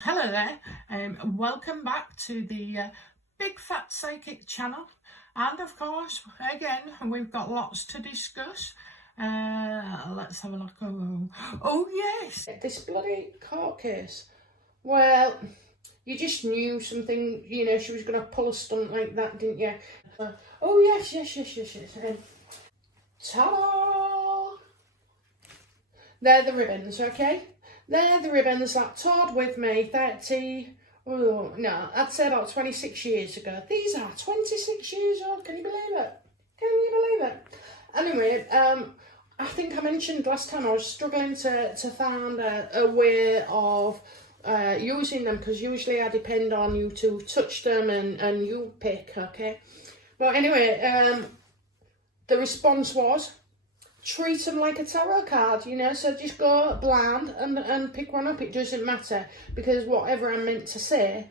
Hello there, welcome back to the Big Fat Psychic channel. And of course, again, we've got lots to discuss. Let's have a look. Oh yes! This bloody court case. Well, you just knew something, she was going to pull a stunt like that, didn't you? Oh, yes. Ta-da! They're the ribbons, okay? They're the ribbons that toured with me I'd say about 26 years ago. These are 26 years old, can you believe it? Can you believe it? Anyway, I think I mentioned last time I was struggling to find a way of using them, because usually I depend on you to touch them and you pick, okay? But anyway, the response was, treat them like a tarot card, so just go blind and pick one up. It doesn't matter, because whatever I'm meant to say,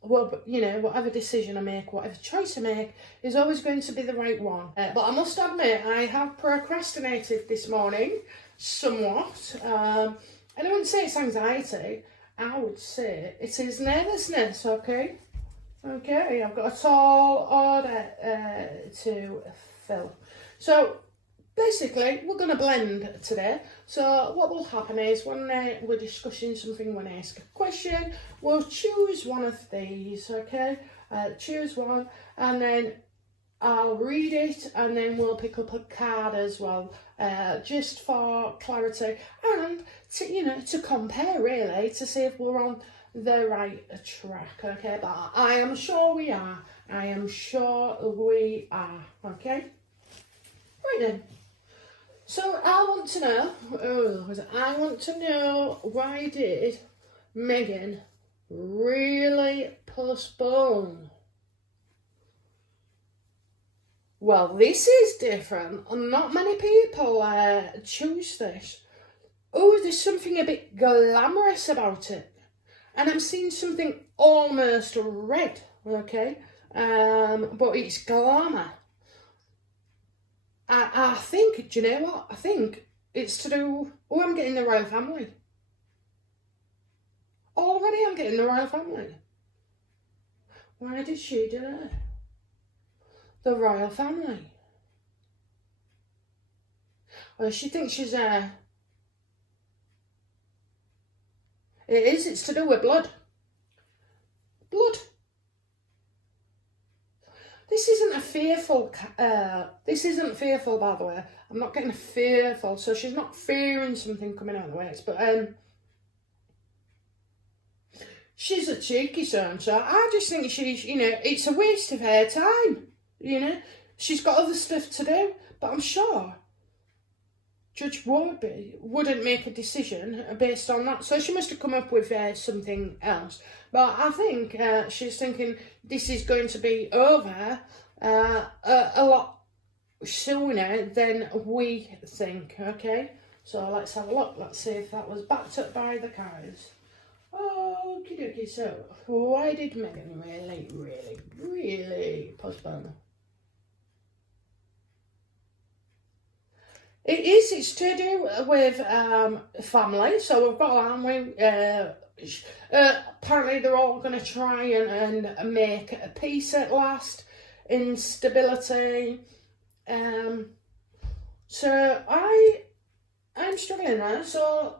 whatever decision I make, whatever choice I make, is always going to be the right one. But I must admit, I have procrastinated this morning somewhat. And I wouldn't say it's anxiety, I would say it is nervousness, okay? Okay, I've got a tall order to fill. So, basically, we're going to blend today. So what will happen is, when we're discussing something, when I ask a question, we'll choose one of these, okay? Choose one, and then I'll read it, and then we'll pick up a card as well, just for clarity, and to compare, really, to see if we're on the right track, okay? But I am sure we are. Okay? Right then. So I want to know, why did Meghan really postpone? Well, this is different. Not many people choose this. Oh, there's something a bit glamorous about it. And I'm seeing something almost red, okay? But it's glamour. I think, do you know what? I think it's to do... Oh, I'm getting the royal family. Already I'm getting the royal family. Why did she do it? The royal family. Well, she thinks she's it is, it's to do with blood. Blood. This isn't fearful, by the way. I'm not getting fearful, so she's not fearing something coming out of the way. But she's a cheeky son, so I just think she's, it's a waste of her time, She's got other stuff to do, but I'm sure Judge wouldn't make a decision based on that. So she must have come up with something else. But I think she's thinking this is going to be over a lot sooner than we think, okay? So let's have a look. Let's see if that was backed up by the cards. Okie dokie. So why did Meghan really postpone? It's to do with family. So we've got family. Apparently they're all going to try and make a peace at last. Instability. So I'm struggling there. So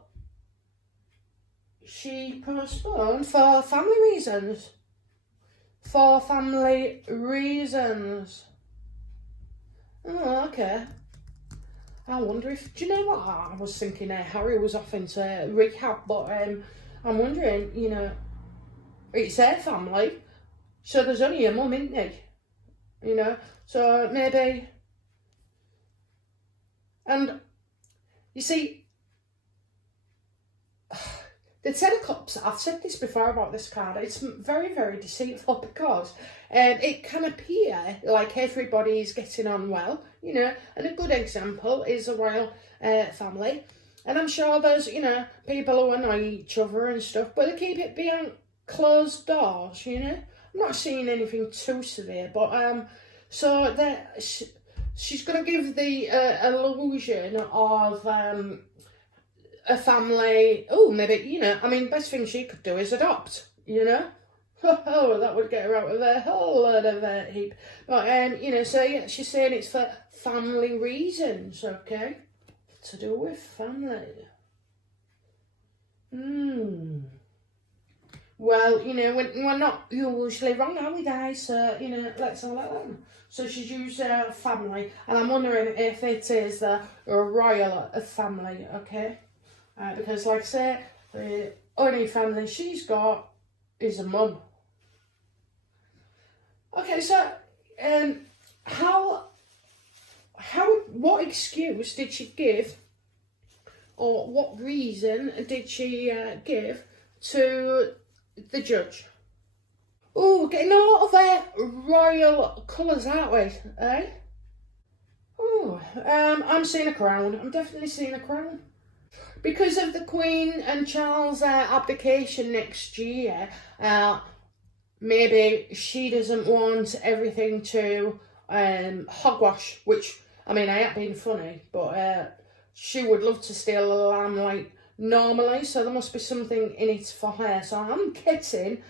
she postponed for family reasons. Oh, okay. I wonder if, do you know what? I was thinking Harry was off into rehab, but I'm wondering, it's their family, so there's only a mum, isn't there? So maybe, and you see, the Ten of Cups, I've said this before about this card, it's very, very deceitful, because it can appear like everybody's getting on well, and a good example is the royal family. And I'm sure there's, people who annoy each other and stuff, but they keep it behind closed doors, I'm not seeing anything too severe, but so she's going to give the illusion of a family. Oh, maybe, you know, I mean, best thing she could do is adopt, you know. Oh, that would get her out of a whole lot of heap. But, you know, so yeah, she's saying it's for family reasons, okay? To do with family. Well, you know, we're not usually wrong, are we, guys? So, you know, let's have that one. So she's used family, and I'm wondering if it is a royal family, okay? Because, like I say, the only family she's got is a mum. Okay, so what excuse did she give, or what reason did she give to the judge? Oh, we're getting a lot of royal colours, aren't we? Eh? Oh, I'm seeing a crown. I'm definitely seeing a crown. Because of the Queen and Charles' abdication next year, maybe she doesn't want everything to hogwash, which, I mean, I ain't being funny, but she would love to steal a lamb like normally, so there must be something in it for her. So I'm getting,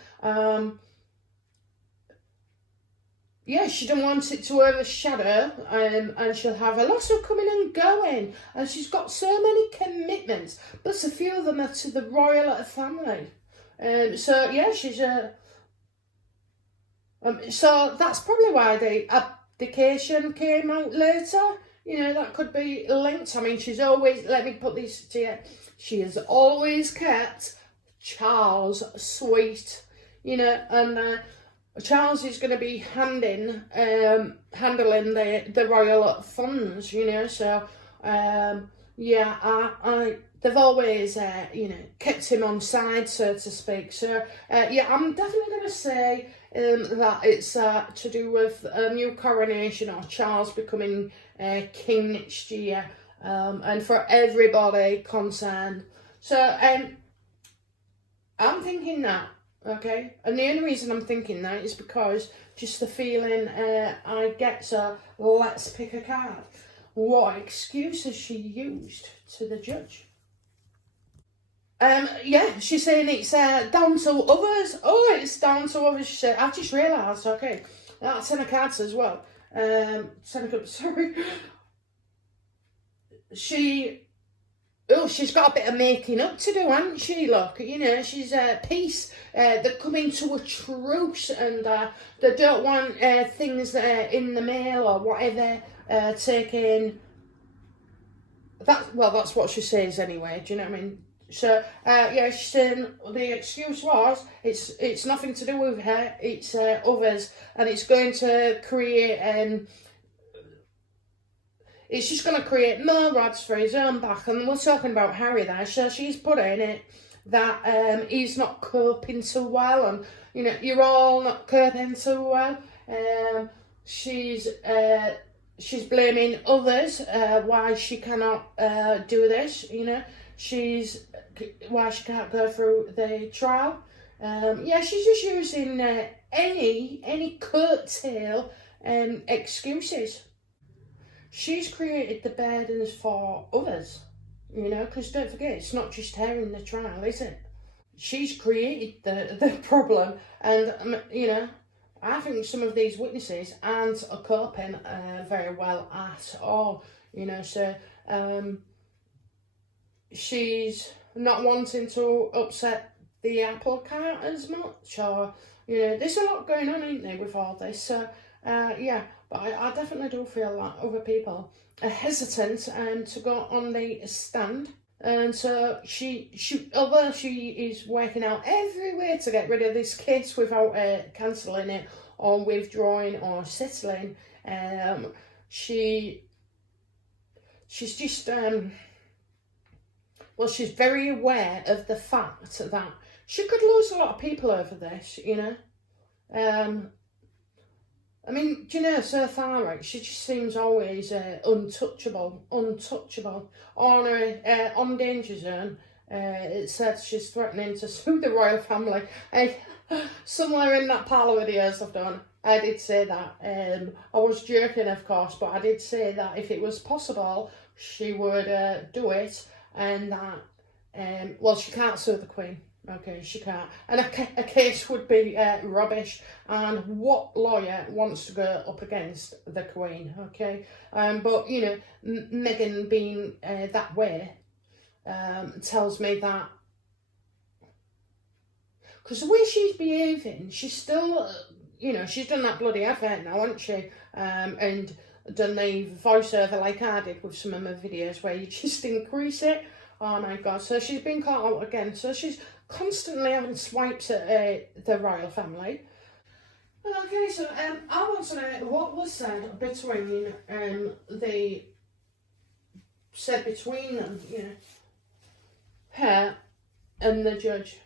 yeah, she don't want it to overshadow, and she'll have a lot of coming and going, and she's got so many commitments, but a few of them are to the royal family. So yeah, she's so that's probably why the abdication came out later. You know, that could be linked. I mean, she's always, let me put this to you, she has always kept Charles sweet, you know, and Charles is going to be handling the royal funds, you know, so yeah, they've always you know, kept him on side, so to speak. So yeah, I'm definitely going to say that it's to do with a new coronation, or Charles becoming king next year, and for everybody concerned. So I'm thinking that. Okay, and the only reason I'm thinking that is because just the feeling I get. So let's pick a card. What excuse has she used to the judge? Yeah, she's saying it's down to others. Oh, it's down to others. I've just realised. Okay, that's 10 of cards as well. 10 of cups. Sorry. She's got a bit of making up to do, hasn't she? Look, you know, she's peace. They're coming to a truce, and they don't want things in the mail or whatever taking. That's what she says anyway. Do you know what I mean? So yeah, she's saying the excuse was it's nothing to do with her. It's others, and it's going to create it's just going to create more rods for his own back. And we're talking about Harry there, so she's putting it that he's not coping so well, and you know, you're all not coping so well. She's blaming others why she cannot do this. You know, why she can't go through the trial. Yeah, she's just using any coattail excuses. She's created the burdens for others, you know, because don't forget, it's not just her in the trial, is it? She's created the problem, and, you know, I think some of these witnesses aren't coping very well at all, you know, so she's not wanting to upset the apple cart as much, or, you know, there's a lot going on, isn't there, with all this, so, yeah. But I definitely do feel that other people are hesitant to go on the stand. And so although she is working out every way to get rid of this case without cancelling it or withdrawing or settling, she's just, well, she's very aware of the fact that she could lose a lot of people over this, you know. I mean, do you know, so far, right, she just seems always untouchable. On Danger Zone, it said she's threatening to sue the royal family. Somewhere in that pile of videos I've done, I did say that. I was joking, of course, but I did say that if it was possible, she would do it, and that well, she can't sue the Queen. Okay, she can't. And a case would be rubbish. And what lawyer wants to go up against the Queen? Okay, but you know, Meghan being that way tells me that, because the way she's behaving, she's still, you know, she's done that bloody advert now, hasn't she? And done the voiceover like I did with some of my videos where you just increase it. Oh my god, so she's been caught out again. So she's constantly having swipes at the royal family. Okay, so I want to know what was said between between them, you know, her and the judge,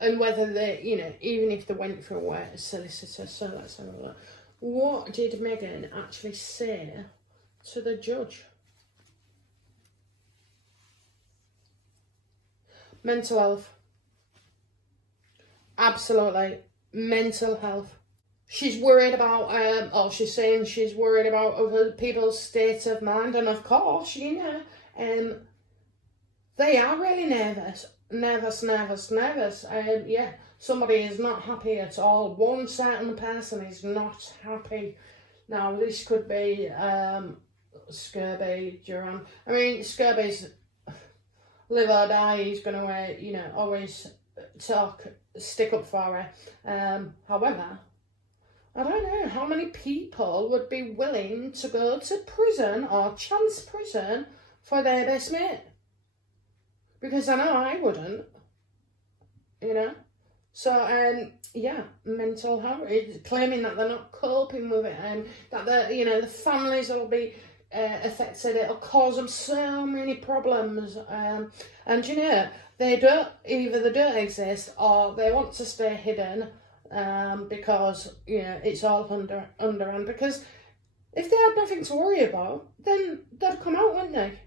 and whether they, you know, even if they went through a solicitor. So let's have a look. What did Meghan actually say to the judge? Mental health. Absolutely. Mental health. She's worried about, she's saying she's worried about other people's state of mind. And of course, you know, they are really nervous. Yeah, somebody is not happy at all. One certain person is not happy. Now, this could be Scurby, Duran. I mean, Scurby's live or die. He's going to, you know, always stick up for her. However, I don't know how many people would be willing to go to prison or chance prison for their best mate. Because I know I wouldn't, you know. So, yeah, mental health, claiming that they're not coping with it, and that you know, the families will be affected. It'll cause them so many problems, and you know, they don't exist, or they want to stay hidden, because you know it's all underhand. Because if they had nothing to worry about, then they'd come out, wouldn't they?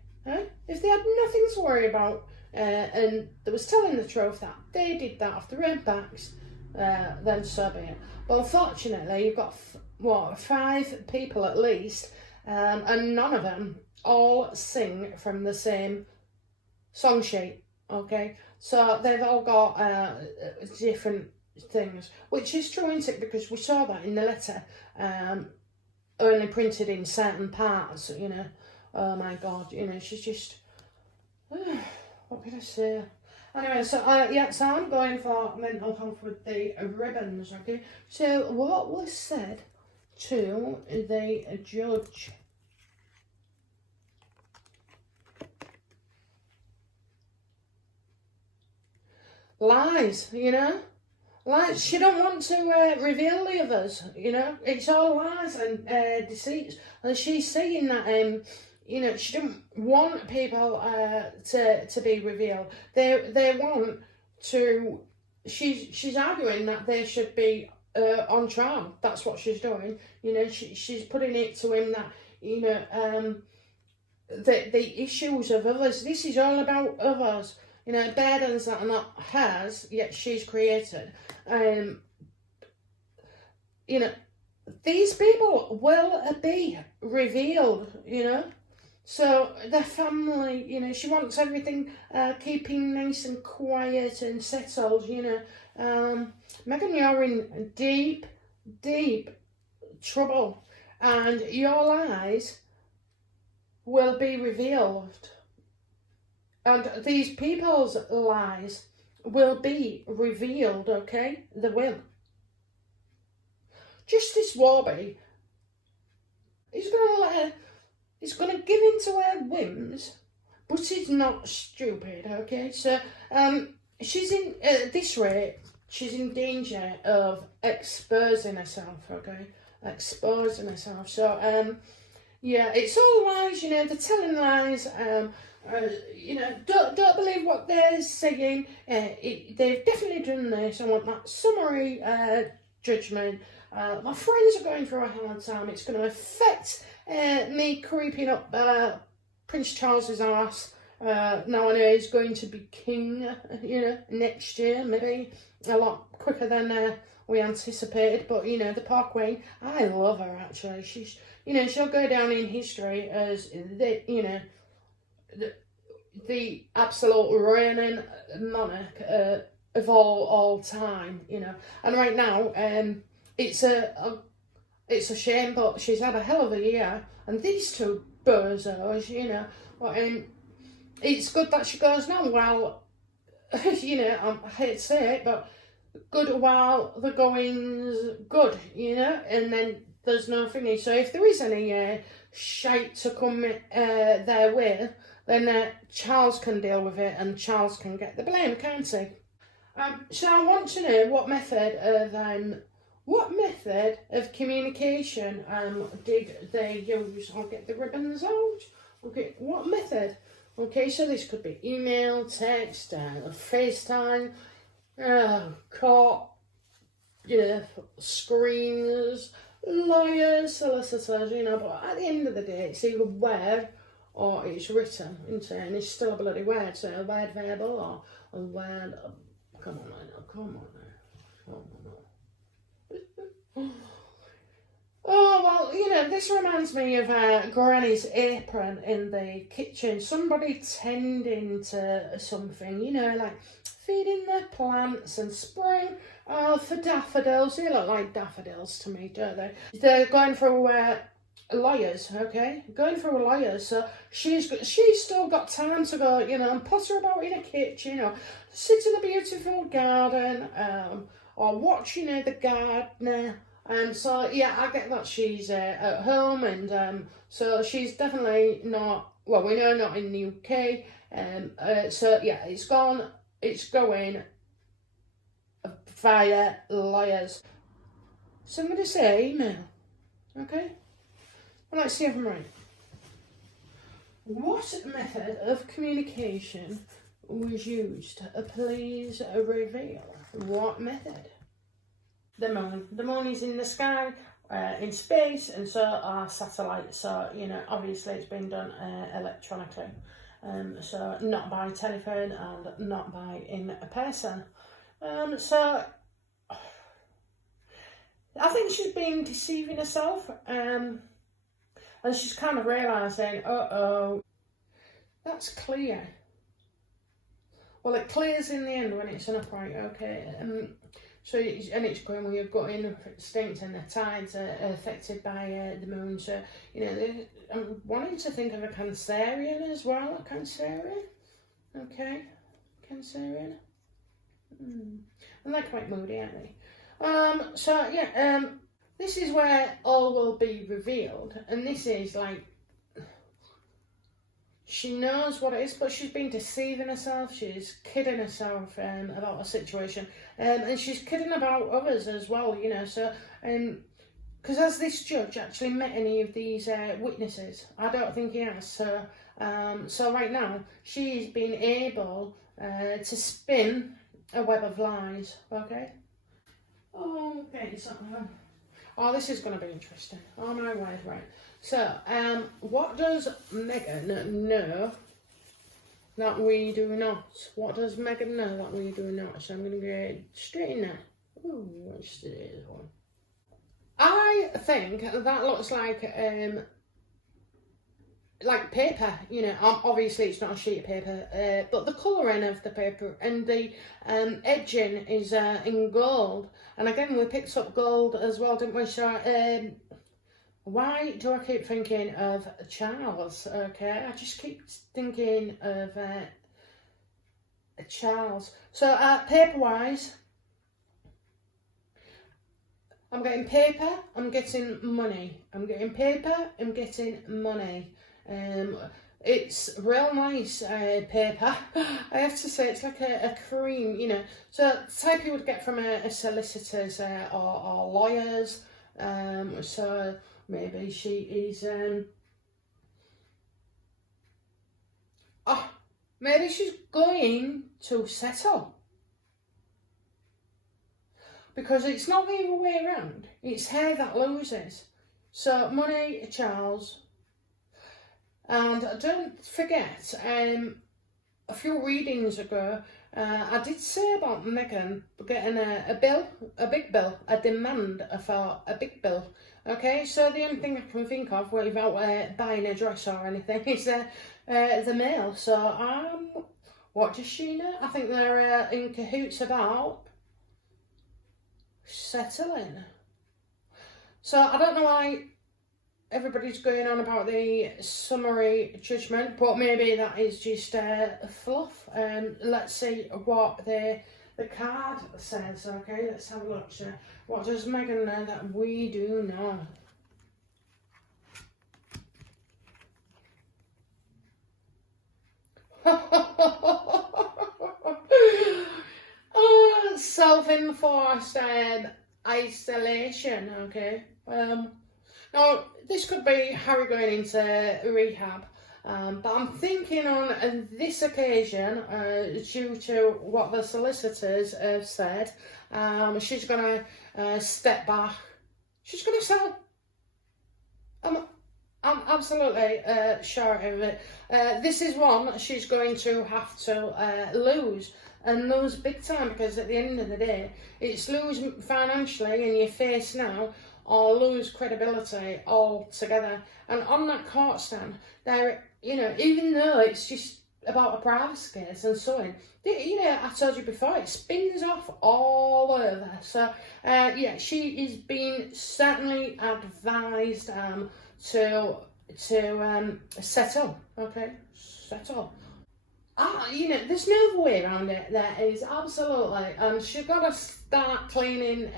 If they had nothing to worry about, and they was telling the truth that they did that off their own backs, then so be it. But unfortunately, you've got 5 people at least, and none of them all sing from the same song sheet. Okay, so they've all got different things, which is true, isn't it? Because we saw that in the letter, only printed in certain parts. You know, oh my god, you know, she's just. What could I say? Anyway, so yeah, so I'm going for mental health with the ribbons, okay? So what was said to the judge? Lies, you know? Lies. She don't want to reveal the others, you know? It's all lies and deceits. And she's saying that you know, she didn't want people to be revealed. They want to. She's arguing that they should be on trial. That's what she's doing. You know, she's putting it to him that, you know, the issues of others. This is all about others. You know, burdens that are not hers, yet she's created. You know, these people will be revealed. You know. So the family, you know, she wants everything keeping nice and quiet and settled, you know. Meghan, you're in deep, deep trouble, and your lies will be revealed. And these people's lies will be revealed, okay? They will. Justice Warby is going to let her. He's going to give in to her whims, but he's not stupid, okay? So, she's in, at this rate, she's in danger of exposing herself, okay? Exposing herself. So, yeah, it's all lies, you know, they're telling lies. You know, don't believe what they're saying. They've definitely done this. I want that summary judgment. My friends are going through a hard time. It's going to affect me creeping up Prince Charles's arse. Now I know he's going to be king, you know, next year, maybe a lot quicker than we anticipated. But, you know, the poor Queen, I love her, actually. She's, you know, she'll go down in history as, you know, the absolute reigning monarch of all time, you know. And right now, it's a shame, but she's had a hell of a year, and these two bozos, you know. But it's good that she goes now. Well, you know, I hate to say it, but good while the going's good, you know, and then there's no thingy. So if there is any shite to come their way, then Charles can deal with it, and Charles can get the blame, can't he? So I want to know what method of communication did they use? I'll get the ribbons out. Okay, what method? Okay, so this could be email, text, FaceTime, call, you know, screens, lawyers, solicitors, you know, but at the end of the day, it's either word or it's written, isn't it? And it's still a bloody word, so a word verbal or a word, come on now, come on now. Oh, well, you know, this reminds me of Granny's apron in the kitchen. Somebody tending to something, you know, like feeding their plants and spraying for daffodils. They look like daffodils to me, don't they? They're going through lawyers, okay? Going through lawyers. So she's still got time to go, you know, and potter about in a kitchen, you know, sit in a beautiful garden, or watch, you know, the gardener. And so, yeah, I get that she's at home, and so she's definitely not, well, we know not in the UK, so yeah, it's going via lawyers. So I'm going to say email, okay? Well, let's see if I'm right. What method of communication was used? Please reveal. What method? The moon. The moon is in the sky, in space, and so are satellites. So, you know, obviously it's been done electronically. So not by telephone and not by in person. So I think she's been deceiving herself, and she's kind of realising, that's clear. Well, it clears in the end when it's an upright, okay. So it's going when you're going extinct and the tides are affected by the moon. So, you know, I'm wanting to think of a Cancerian as well. A Cancerian? Okay. Cancerian. And they're quite moody, aren't they? So, yeah, this is where all will be revealed. And this is like, she knows what it is, but she's been deceiving herself. She's kidding herself about a situation, and she's kidding about others as well. You know, so because has this judge actually met any of these witnesses? I don't think he has. So so right now she's been able to spin a web of lies. Okay. Okay. So oh, this is going to be interesting. Oh my word, right. So, what does Meghan know that we do not? What does Meghan know that we do not? So I'm going to go straight in there. Ooh, what's this one? I think that looks like paper, you know. Obviously it's not a sheet of paper, but the colouring of the paper and the edging is in gold. And again, we picked up gold as well, didn't we? So, why do I keep thinking of Charles? Okay, I just keep thinking of Charles. So, paper-wise, I'm getting paper, I'm getting money. I'm getting paper, I'm getting money. It's real nice paper. I have to say, it's like a cream, you know. So, the type you would get from a solicitor's or lawyers. So, maybe she is, maybe she's going to settle. Because it's not the other way around. It's her that loses. So, money, Charles. And don't forget, a few readings ago, I did say about Meghan getting a big bill, a demand for a big bill. Okay, so the only thing I can think of without buying a dress or anything is the male. So what does she know? I think they're in cahoots about settling. So I don't know why everybody's going on about the summary judgment, but maybe that is just fluff. Let's see what the card says. Okay, let's have a look. So what does Meghan know that we do know? Self-enforced isolation. Okay. Now this could be Harry going into rehab. But I'm thinking on this occasion, due to what the solicitors have said, she's going to step back. She's going to sell. I'm absolutely sure of it. This is one she's going to have to lose, and lose big time, because at the end of the day, it's lose financially in your face now, or lose credibility altogether. And on that court stand, there, you know, even though it's just about a privacy case and so on, you know, I told you before, it spins off all over. So, yeah, she is being certainly advised to settle. Okay, settle. You know, there's no other way around it. There is absolutely. She's got to start cleaning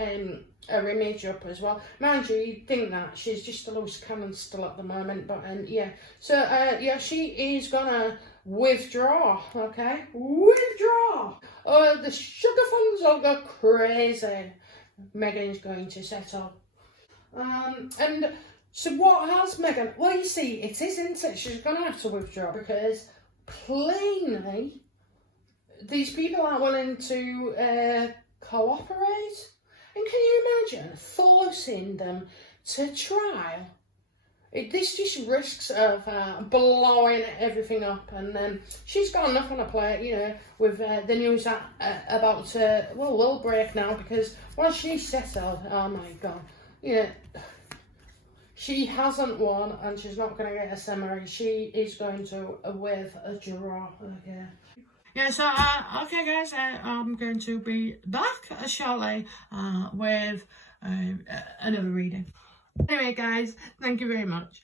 her image up as well. Mind you, you'd think that she's just a loose cannon still at the moment, but yeah. So yeah, she is gonna withdraw. Okay, withdraw. Oh, the sugar funds will go crazy. Meghan's going to settle. And so what has Meghan? Well, you see, it is, isn't it? She's gonna have to withdraw because plainly these people aren't willing to cooperate. And can you imagine forcing them to trial? This just risks of blowing everything up, and then she's got enough on her plate, you know, with the news that about to, well, will break now, because once she's settled, oh my god, you know, she hasn't won, and she's not going to get a summary. She is going to withdraw. Okay. Yeah, so, okay guys, I'm going to be back shortly with another reading. Anyway guys, thank you very much.